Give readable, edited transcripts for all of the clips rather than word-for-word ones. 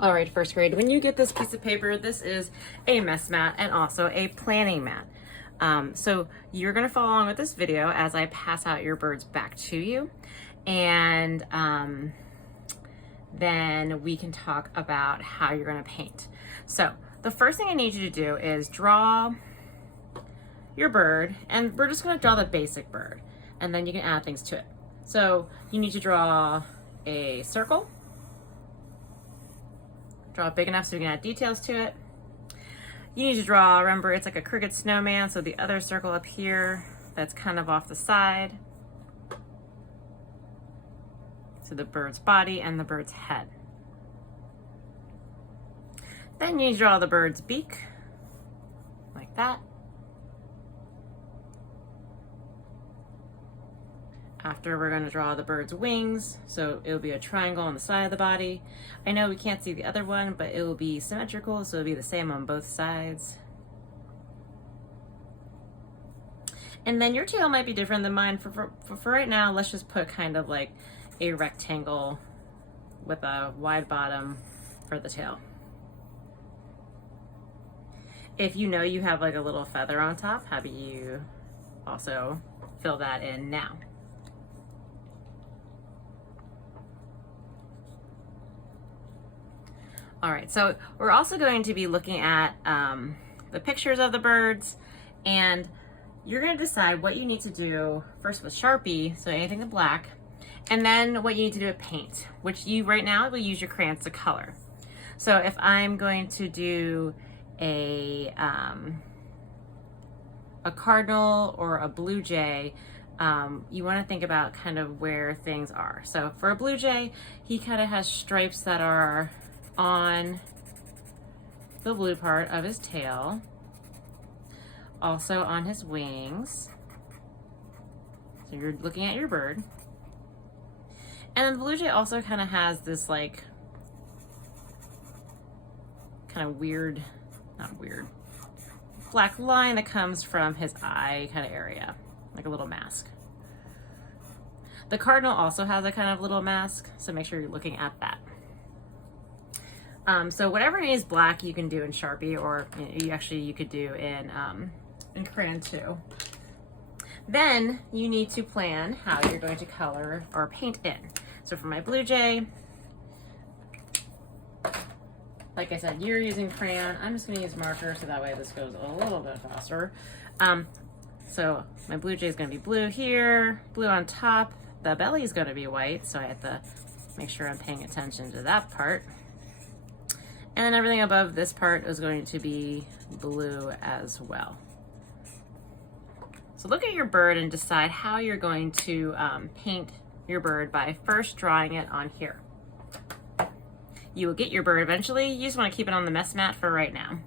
All right, first grade, when you get this piece of paper, this is a mess mat and also a planning mat. So you're gonna follow along with this video as I pass out your birds back to you. And then we can talk about how you're gonna paint. So the first thing I need you to do is draw your bird, and we're just gonna draw the basic bird, and then you can add things to it. So you need to draw a circle. Draw it big enough so we can add details to it. You need to draw, remember, it's like a crooked snowman, so the other circle up here that's kind of off the side. So the bird's body and the bird's head. Then you need to draw the bird's beak, like that. After, we're going to draw the bird's wings, so it'll be a triangle on the side of the body. I know we can't see the other one, but it will be symmetrical, so it'll be the same on both sides. And then your tail might be different than mine. For right now, let's just put kind of like a rectangle with a wide bottom for the tail. If you know you have like a little feather on top, how about you also fill that in now? All right, so we're also going to be looking at the pictures of the birds, and you're gonna decide what you need to do first with Sharpie, so anything in black, and then what you need to do with paint, which you right now will use your crayons to color. So if I'm going to do a cardinal or a blue jay, you wanna think about kind of where things are. So for a blue jay, he kind of has stripes that are on the blue part of his tail, also on his wings. So you're looking at your bird. And then the blue jay also kind of has this like kind of weird, not weird, black line that comes from his eye kind of area, like a little mask. The cardinal also has a kind of little mask, so make sure you're looking at that. So whatever is black you can do in Sharpie, or you could do in crayon too. Then you need to plan how you're going to color or paint in. So for my blue jay, like I said, you're using crayon. I'm just gonna use marker so that way this goes a little bit faster. So my blue jay is gonna be blue here, blue on top. The belly is gonna be white, so I have to make sure I'm paying attention to that part. And everything above this part is going to be blue as well. So look at your bird and decide how you're going to paint your bird by first drawing it on here. You will get your bird eventually. You just want to keep it on the mess mat for right now.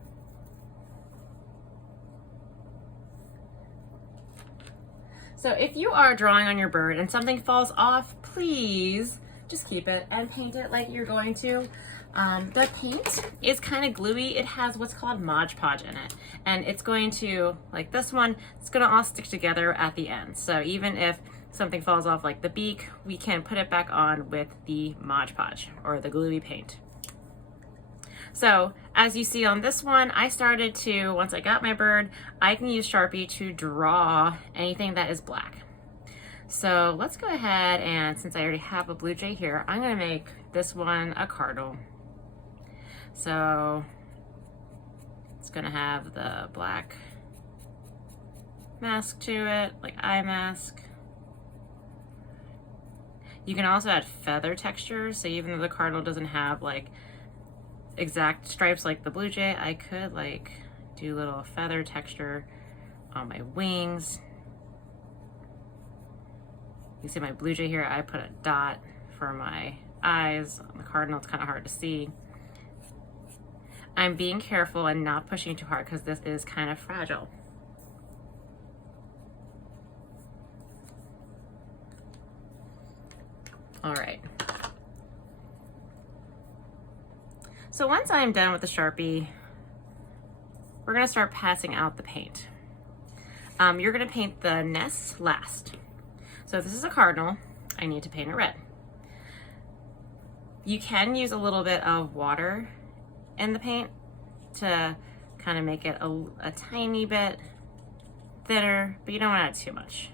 So if you are drawing on your bird and something falls off, please just keep it and paint it like you're going to. The paint is kind of gluey. It has what's called Mod Podge in it. And it's going to, like this one, it's going to all stick together at the end. So even if something falls off like the beak, we can put it back on with the Mod Podge or the gluey paint. So as you see on this one, I started to, once I got my bird, I can use Sharpie to draw anything that is black. So let's go ahead, and since I already have a blue jay here, I'm gonna make this one a cardinal. So it's gonna have the black mask to it, like eye mask. You can also add feather textures, so even though the cardinal doesn't have like exact stripes like the blue jay, I could like do a little feather texture on my wings. You see my blue jay here, I put a dot for my eyes. On the cardinal, it's kind of hard to see. I'm being careful and not pushing too hard because this is kind of fragile. All right. So once I'm done with the Sharpie, we're gonna start passing out the paint. You're gonna paint the nests last. So if this is a cardinal, I need to paint it red. You can use a little bit of water in the paint to kind of make it a tiny bit thinner, but you don't want to add too much.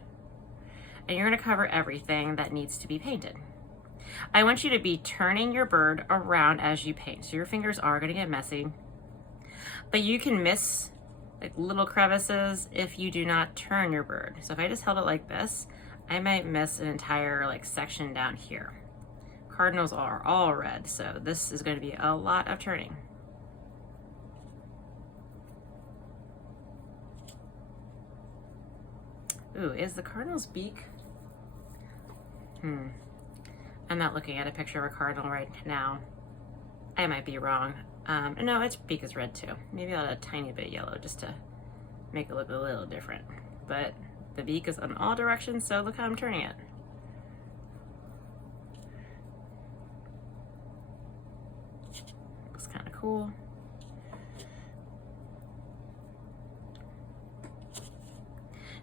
And you're going to cover everything that needs to be painted. I want you to be turning your bird around as you paint. So your fingers are going to get messy, but you can miss like little crevices if you do not turn your bird. So if I just held it like this, I might miss an entire like section down here. Cardinals are all red, so this is going to be a lot of turning. Ooh, is the Cardinal's beak? I'm not looking at a picture of a cardinal right now. I might be wrong. No, its beak is red too. Maybe I'll add a tiny bit yellow just to make it look a little different. But the beak is in all directions, so look how I'm turning it. Looks kind of cool.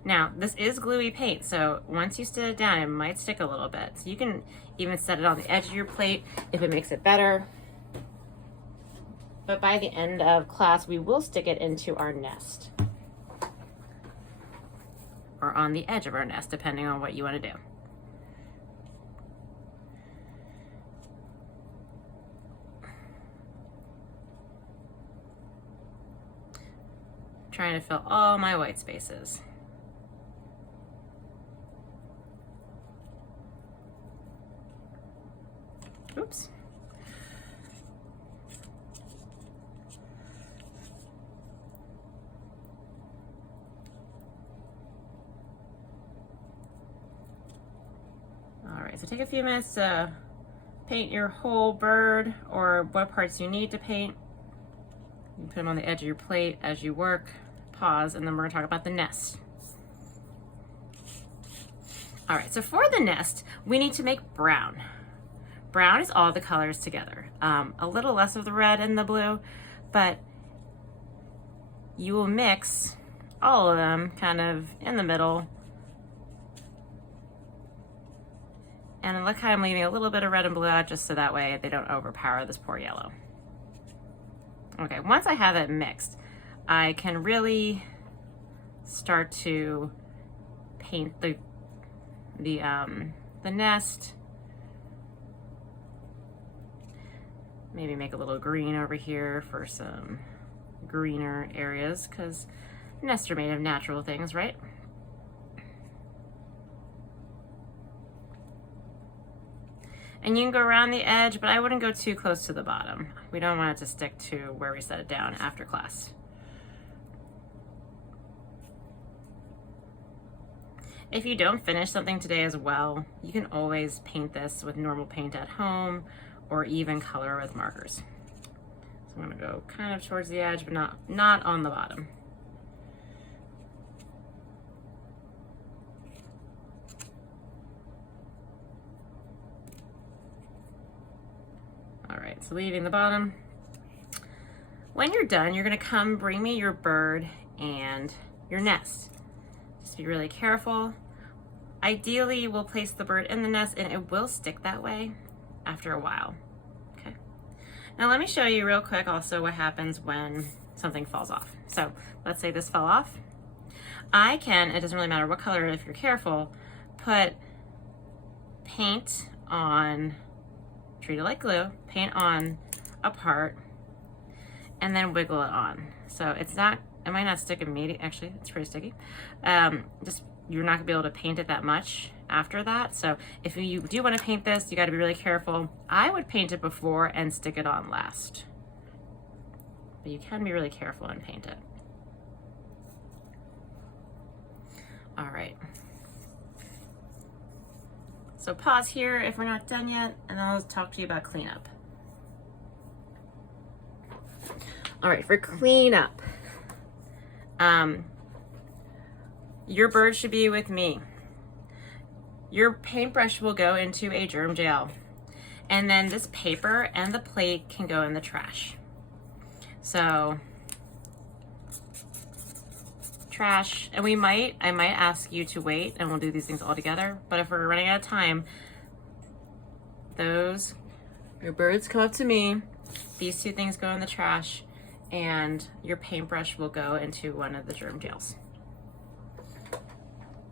Now, this is gluey paint, so once you set it down, it might stick a little bit. So you can even set it on the edge of your plate if it makes it better. But by the end of class, we will stick it into our nest. Or on the edge of our nest, depending on what you want to do. Trying to fill all my white spaces. Oops. All right, so take a few minutes to paint your whole bird or what parts you need to paint. You put them on the edge of your plate as you work. Pause, and then we're gonna talk about the nest. All right, so for the nest, we need to make brown. Brown is all the colors together. A little less of the red and the blue, but you will mix all of them kind of in the middle. And look how I'm leaving a little bit of red and blue out just so that way they don't overpower this poor yellow. Okay, once I have it mixed, I can really start to paint the nest. Maybe make a little green over here for some greener areas, because nests are made of natural things, right? And you can go around the edge, but I wouldn't go too close to the bottom. We don't want it to stick to where we set it down after class. If you don't finish something today as well, you can always paint this with normal paint at home or even color with markers. So I'm gonna go kind of towards the edge, but not on the bottom. All right, so leaving the bottom. When you're done, you're gonna come bring me your bird and your nest. Just be really careful. Ideally, we'll place the bird in the nest and it will stick that way after a while. Okay. Now let me show you real quick also what happens when something falls off. So let's say this fell off. I can, it doesn't really matter what color if you're careful, put paint on, treat it like glue, paint on a part and then wiggle it on. So it's not, it might not stick immediately, actually it's pretty sticky. You're not gonna be able to paint it that much after that. So if you do wanna paint this, you gotta be really careful. I would paint it before and stick it on last. But you can be really careful and paint it. All right. So pause here if we're not done yet, and I'll talk to you about cleanup. All right, for cleanup, your bird should be with me. Your paintbrush will go into a germ jail, and then this paper and the plate can go in the trash. So, trash, and I might ask you to wait and we'll do these things all together, but if we're running out of time, those Your birds come up to me. These two things go in the trash, and your paintbrush will go into one of the germ jails.